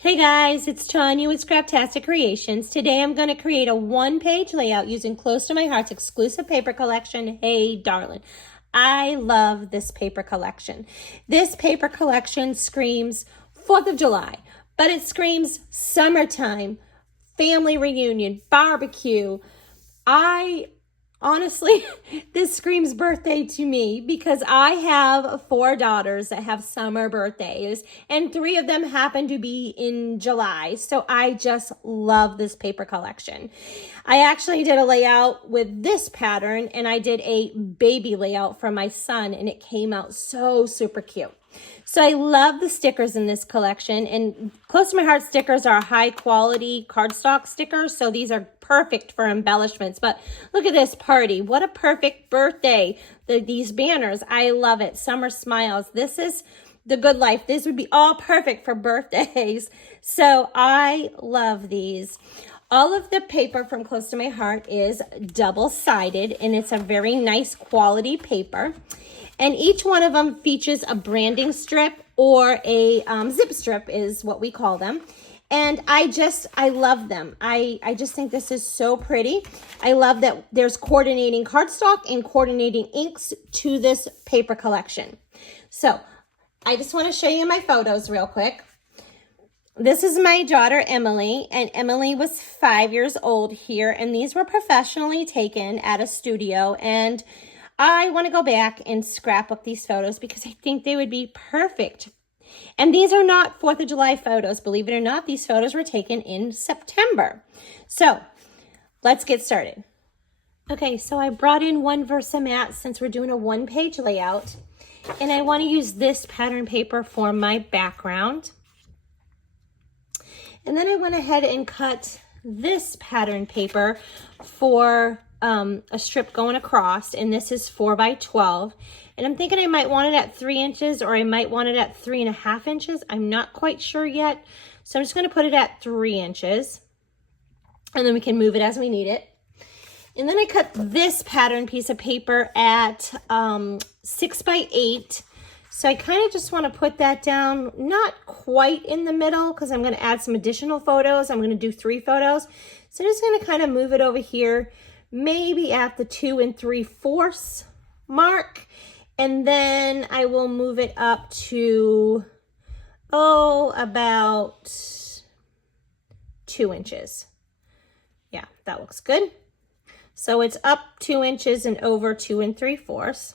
Hey guys, it's Tanya with Scraptastic Creations. Today I'm going to create a one-page layout using Close to My Heart's exclusive paper collection, Hey Darling. I love this paper collection. This paper collection screams 4th of July, but it screams summertime, family reunion, barbecue. Honestly, this screams birthday to me because I have 4 daughters that have summer birthdays and 3 of them happen to be in July. So I just love this paper collection. I actually did a layout with this pattern and I did a baby layout for my son and it came out so super cute. So I love the stickers in this collection, and Close to My Heart stickers are high quality cardstock stickers, so these are perfect for embellishments. But look at this party. What a perfect birthday. These banners, I love it. Summer smiles. This is the good life. This would be all perfect for birthdays. So I love these. All of the paper from Close to My Heart is double-sided, and it's a very nice quality paper. And each one of them features a branding strip or a zip strip is what we call them. And I love them. I just think this is so pretty. I love that there's coordinating cardstock and coordinating inks to this paper collection. So I just want to show you my photos real quick. This is my daughter, Emily, and Emily was 5 years old here, and these were professionally taken at a studio, and I want to go back and scrapbook these photos because I think they would be perfect. And these are not 4th of July photos. Believe it or not, these photos were taken in September. So let's get started. Okay, so I brought in one Versamat since we're doing a one-page layout. And I want to use this pattern paper for my background. And then I went ahead and cut this pattern paper for a strip going across, and this is 4 by 12, and I'm thinking I might want it at 3 inches or I might want it at 3.5 inches. I'm not quite sure yet, so I'm just going to put it at 3 inches, and then we can move it as we need it. And then I cut this pattern piece of paper at 6 by 8. So I kind of just want to put that down, not quite in the middle because I'm going to add some additional photos. I'm going to do 3 photos. So I'm just going to kind of move it over here, maybe at the 2 3/4 mark. And then I will move it up to, about 2 inches. Yeah, that looks good. So it's up 2 inches and over 2 3/4.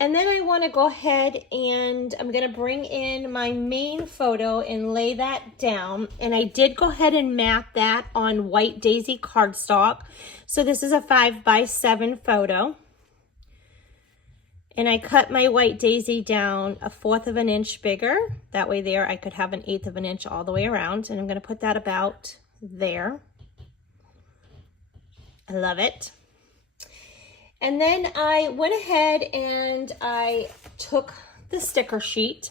And then I want to go ahead and I'm going to bring in my main photo and lay that down. And I did go ahead and mat that on white daisy cardstock. So this is a 5 by 7 photo. And I cut my white daisy down 1/4 of an inch bigger. That way there I could have 1/8 of an inch all the way around. And I'm going to put that about there. I love it. And then I went ahead and I took the sticker sheet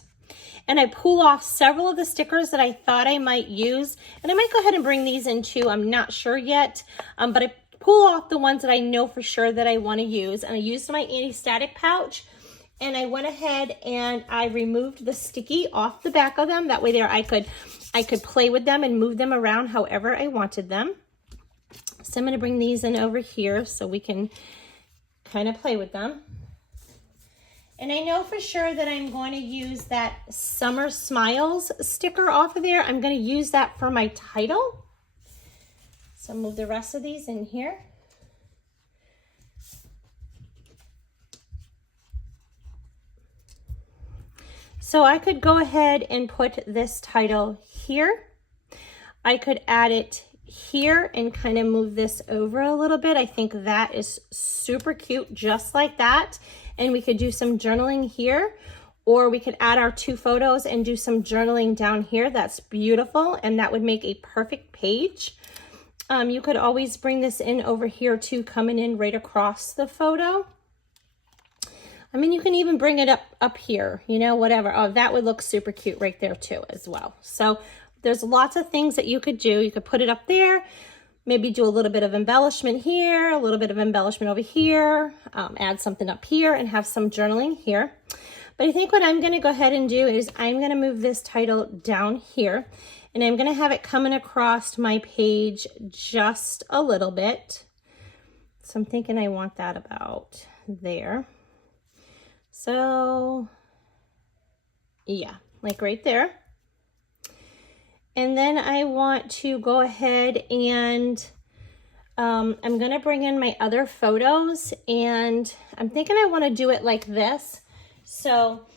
and I pulled off several of the stickers that I thought I might use. And I might go ahead and bring these in too. I'm not sure yet, but I pull off the ones that I know for sure that I want to use. And I used my anti-static pouch and I went ahead and I removed the sticky off the back of them. That way there I could play with them and move them around however I wanted them. So I'm going to bring these in over here so we can kind of play with them. And I know for sure that I'm going to use that Summer Smiles sticker off of there. I'm going to use that for my title. So move the rest of these in here. So I could go ahead and put this title here. I could add it here and kind of move this over a little bit. I think that is super cute just like that. And we could do some journaling here, or we could add our 2 photos and do some journaling down here. That's beautiful, and that would make a perfect page. You could always bring this in over here too, coming in right across the photo. I mean, you can even bring it up here, you know, whatever. Oh, that would look super cute right there too as well. So there's lots of things that you could do. You could put it up there, maybe do a little bit of embellishment here, a little bit of embellishment over here, add something up here and have some journaling here. But I think what I'm going to go ahead and do is I'm going to move this title down here, and I'm going to have it coming across my page just a little bit. So I'm thinking I want that about there. So yeah, like right there. And then I want to go ahead and I'm going to bring in my other photos, and I'm thinking I want to do it like this. So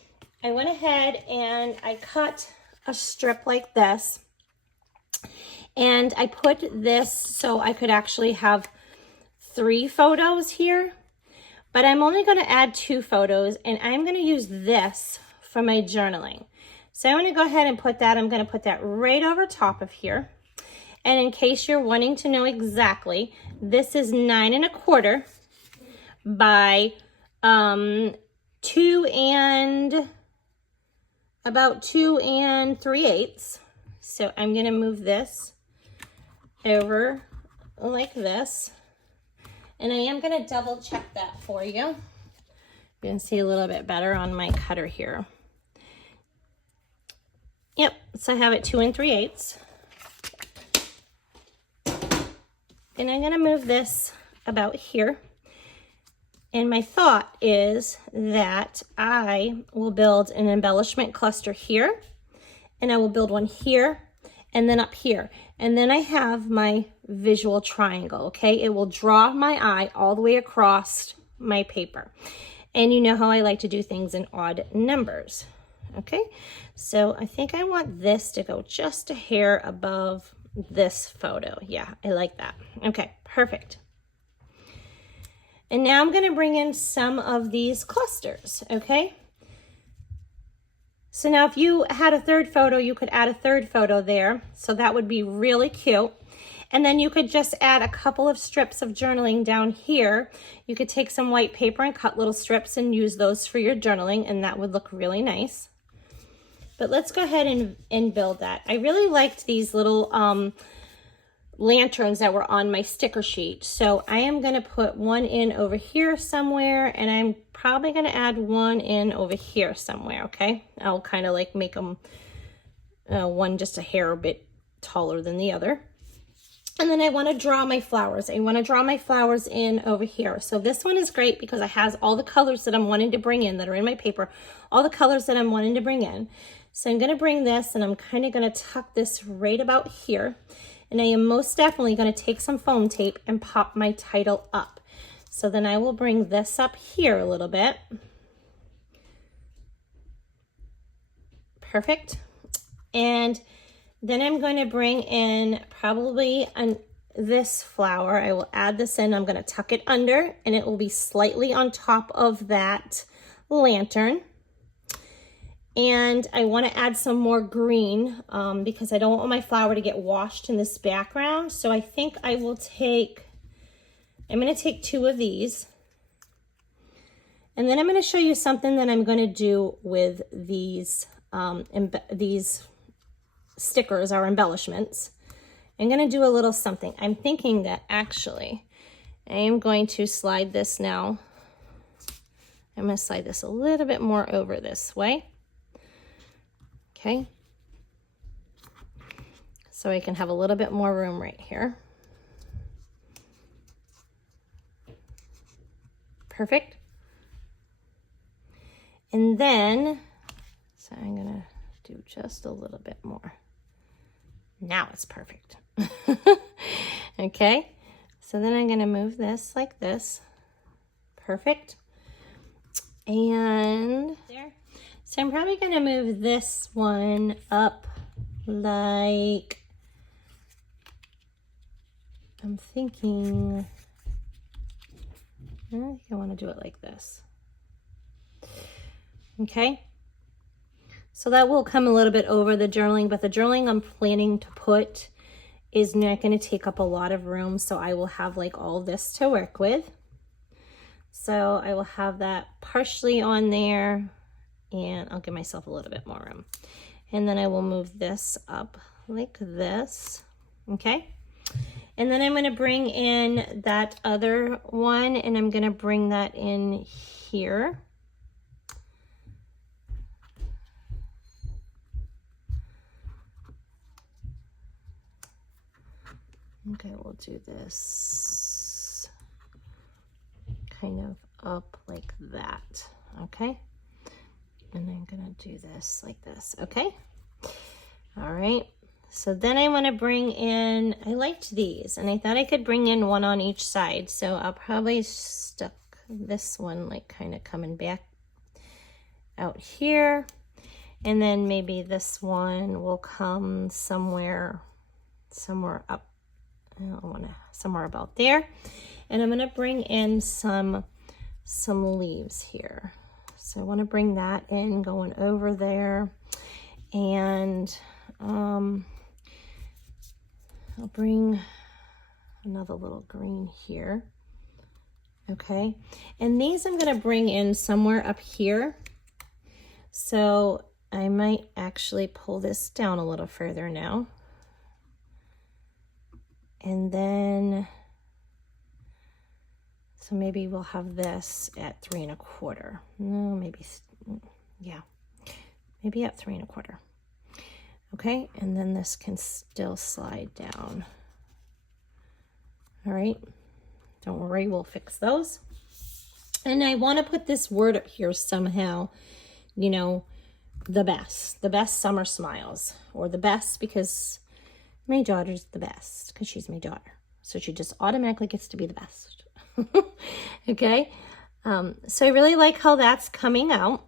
I went ahead and I cut a strip like this, and I put this so I could actually have 3 photos here, but I'm only going to add 2 photos, and I'm going to use this for my journaling. So I'm going to go ahead and put that, I'm going to put that right over top of here. And in case you're wanting to know exactly, this is 9 1/4 by about 2 3/8. So I'm going to move this over like this. And I am going to double check that for you. You can see a little bit better on my cutter here. Yep, so I have it 2 3/8. And I'm going to move this about here. And my thought is that I will build an embellishment cluster here, and I will build one here, and then up here. And then I have my visual triangle, okay? It will draw my eye all the way across my paper. And you know how I like to do things in odd numbers, okay? So I think I want this to go just a hair above this photo. Yeah, I like that. Okay, perfect. And now I'm going to bring in some of these clusters, okay? So now if you had a 3rd photo, you could add a 3rd photo there. So that would be really cute. And then you could just add a couple of strips of journaling down here. You could take some white paper and cut little strips and use those for your journaling, and that would look really nice. But let's go ahead and build that. I really liked these little lanterns that were on my sticker sheet. So I am going to put one in over here somewhere, and I'm probably going to add one in over here somewhere, okay? I'll kind of like make them one just a hair a bit taller than the other. And then I want to draw my flowers. I want to draw my flowers in over here. So this one is great because it has all the colors that I'm wanting to bring in that are in my paper, all the colors that I'm wanting to bring in. So I'm going to bring this, and I'm kind of going to tuck this right about here. And I am most definitely going to take some foam tape and pop my title up. So then I will bring this up here a little bit. Perfect. And then I'm going to bring in probably this flower. I will add this in. I'm going to tuck it under, and it will be slightly on top of that lantern. And I want to add some more green because I don't want my flower to get washed in this background. So I think I will I'm going to take 2 of these. And then I'm going to show you something that I'm going to do with these stickers, our embellishments. I'm going to do a little something. I'm thinking that actually I am going to slide this now. I'm going to slide this a little bit more over this way. Okay, so I can have a little bit more room right here. Perfect. And then, so I'm gonna do just a little bit more. Now it's perfect. Okay, so then I'm gonna move this like this. Perfect. And there. So I'm probably going to move this one up like, I'm thinking, I think I want to do it like this. Okay. So that will come a little bit over the journaling, but the journaling I'm planning to put is not going to take up a lot of room. So I will have like all this to work with. So I will have that partially on there. And I'll give myself a little bit more room. And then I will move this up like this, okay? And then I'm gonna bring in that other one, and I'm gonna bring that in here. Okay, we'll do this kind of up like that, okay? And I'm gonna do this like this, okay? All right, so then I wanna bring in, I liked these, and I thought I could bring in one on each side, so I'll probably stuck this one like kind of coming back out here, and then maybe this one will come somewhere up, I don't wanna, somewhere about there. And I'm gonna bring in some leaves here. So I wanna bring that in, going over there. And I'll bring another little green here. Okay, and these I'm gonna bring in somewhere up here. So I might actually pull this down a little further now. And then, so maybe we'll have this at 3 1/4. No, maybe, yeah, maybe at 3 1/4. Okay, and then this can still slide down. All right, don't worry, we'll fix those. And I want to put this word up here somehow, you know, the best summer smiles, or the best because my daughter's the best, because she's my daughter. So she just automatically gets to be the best. Okay, so I really like how that's coming out.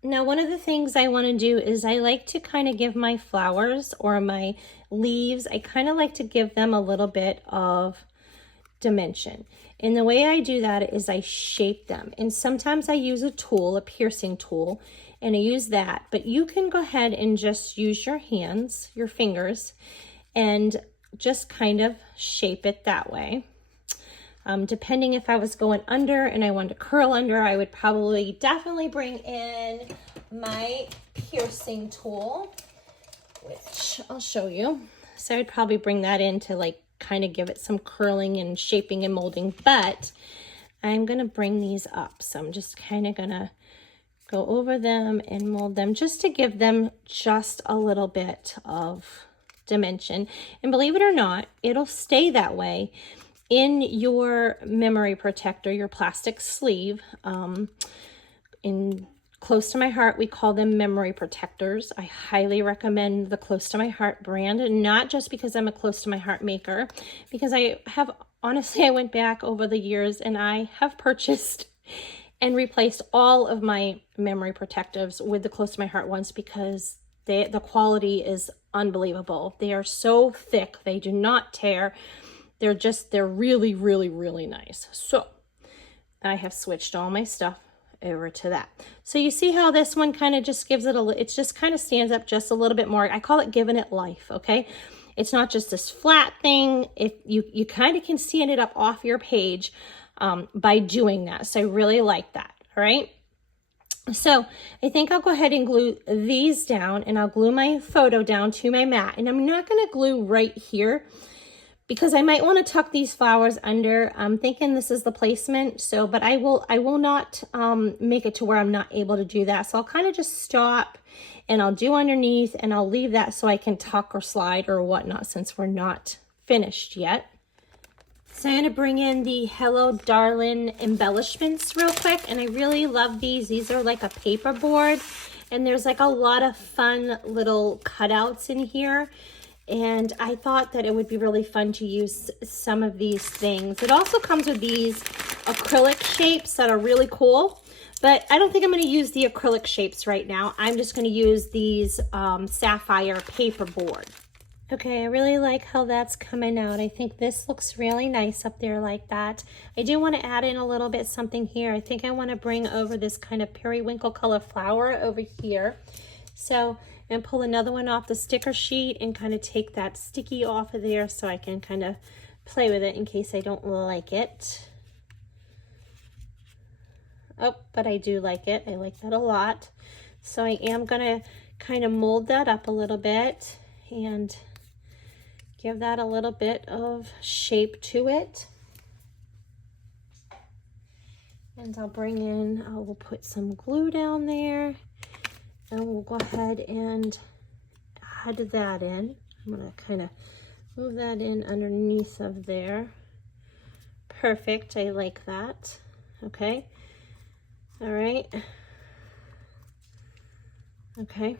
Now, one of the things I want to do is I like to kind of give my flowers or my leaves, I kind of like to give them a little bit of dimension. And the way I do that is I shape them. And sometimes I use a tool, a piercing tool, and I use that. But you can go ahead and just use your hands, your fingers, and just kind of shape it that way. Depending if I was going under and I wanted to curl under, I would probably definitely bring in my piercing tool, which I'll show you. So I'd probably bring that in to like kind of give it some curling and shaping and molding, but I'm gonna bring these up. So I'm just kind of gonna go over them and mold them just to give them just a little bit of dimension. And believe it or not, it'll stay that way in your memory protector, your plastic sleeve. In Close to My Heart, we call them memory protectors. I highly recommend the Close to My Heart brand, and not just because I'm a Close to My Heart maker, because I have, honestly, I went back over the years and I have purchased and replaced all of my memory protectives with the Close to My Heart ones because the quality is unbelievable. They are so thick, they do not tear. They're really, really, really nice. So I have switched all my stuff over to that. So you see how this one kind of just gives it it just kind of stands up just a little bit more. I call it giving it life, okay? It's not just this flat thing. If you kind of can stand it up off your page by doing that. So I really like that, all right? So I think I'll go ahead and glue these down, and I'll glue my photo down to my mat. And I'm not gonna glue right here, because I might want to tuck these flowers under. I'm thinking this is the placement, so, but I will not make it to where I'm not able to do that. So I'll kind of just stop and I'll do underneath, and I'll leave that so I can tuck or slide or whatnot since we're not finished yet. So I'm going to bring in the Hello Darling embellishments real quick, and I really love these. These are like a paper board, and there's like a lot of fun little cutouts in here. And I thought that it would be really fun to use some of these things. It also comes with these acrylic shapes that are really cool, but I don't think I'm going to use the acrylic shapes right now. I'm just going to use these sapphire paper board. Okay, I really like how that's coming out. I think this looks really nice up there like that. I do want to add in a little bit something here. I think I want to bring over this kind of periwinkle color flower over here. So, and pull another one off the sticker sheet and kind of take that sticky off of there so I can kind of play with it in case I don't like it. Oh, but I do like it. I like that a lot. So I am going to kind of mold that up a little bit and give that a little bit of shape to it. And I'll bring in, I will put some glue down there. And we'll go ahead and add that in. I'm gonna kind of move that in underneath of there. Perfect, I like that. Okay, all right. Okay,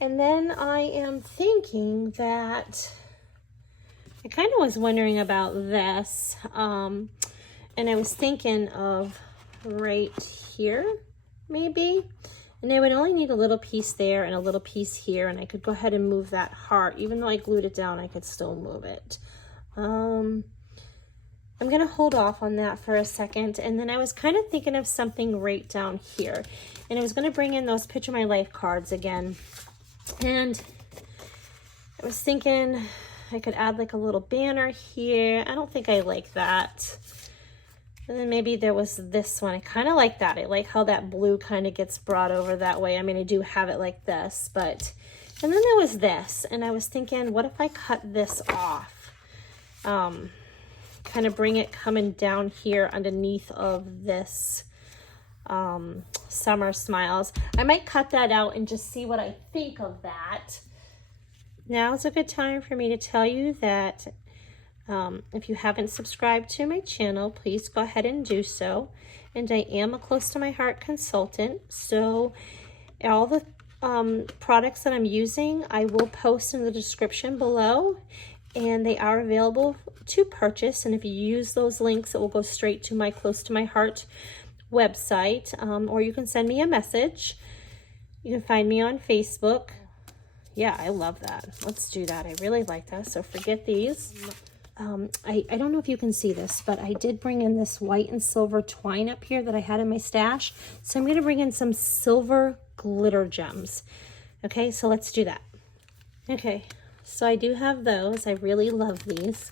and then I am thinking that I kind of was wondering about this, and I was thinking of right here, maybe. And I would only need a little piece there and a little piece here, and I could go ahead and move that heart. Even though I glued it down, I could still move it. I'm gonna hold off on that for a second, and then I was kind of thinking of something right down here. And I was gonna bring in those Picture My Life cards again. And I was thinking I could add like a little banner here. I don't think I like that. And then maybe there was this one. I kind of like that. I like how that blue kind of gets brought over that way. I mean, I do have it like this, but, and then there was this, and I was thinking, what if I cut this off? Kind of bring it coming down here underneath of this Summer Smiles. I might cut that out and just see what I think of that. Now is a good time for me to tell you that if you haven't subscribed to my channel, please go ahead and do so. And I am a Close to My Heart consultant, so all the products that I'm using, I will post in the description below, and they are available to purchase. And if you use those links, it will go straight to my Close to My Heart website, or you can send me a message. You can find me on Facebook. Yeah, I love that. Let's do that. I really like that. So forget these. I don't know if you can see this, but I did bring in this white and silver twine up here that I had in my stash. So I'm going to bring in some silver glitter gems. Okay, so let's do that. Okay, so I do have those. I really love these.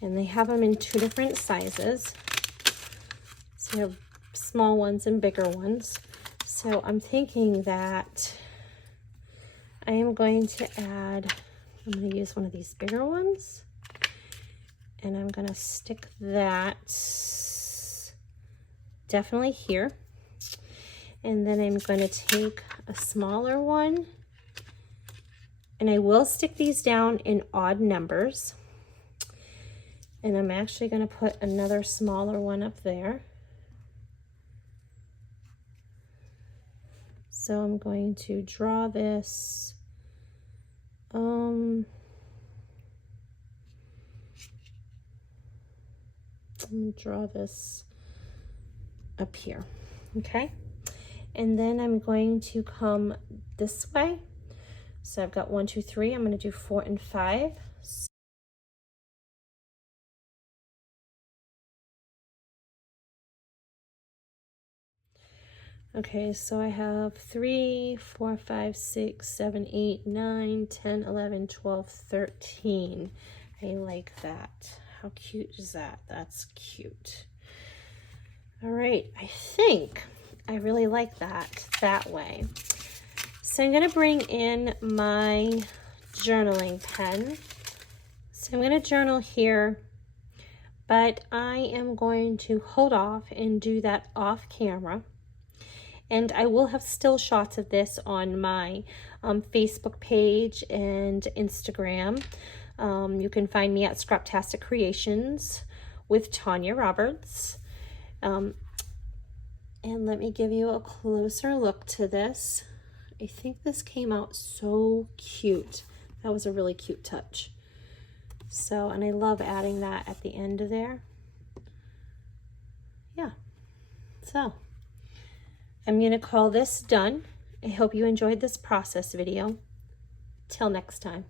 And they have them in 2 different sizes. So you have small ones and bigger ones. So I'm thinking that I am going to add, I'm going to use one of these bigger ones. And I'm going to stick that definitely here. And then I'm going to take a smaller one. And I will stick these down in odd numbers. And I'm actually going to put another smaller one up there. So I'm going to draw this. Let me draw this up here, okay? And then I'm going to come this way. So I've got 1, 2, 3. I'm going to do 4 and 5. Okay, so I have 3, 4, 5, 6, 7, 8, 9, 10, 11, 12, 13. I like that. How cute is that? That's cute. All right, I think I really like that way. So I'm gonna bring in my journaling pen. So I'm gonna journal here, but I am going to hold off and do that off camera. And I will have still shots of this on my Facebook page and Instagram. You can find me at Scraptastic Creations with Tanya Roberts. And let me give you a closer look to this. I think this came out so cute. That was a really cute touch. So, and I love adding that at the end of there. Yeah. So, I'm going to call this done. I hope you enjoyed this process video. Till next time.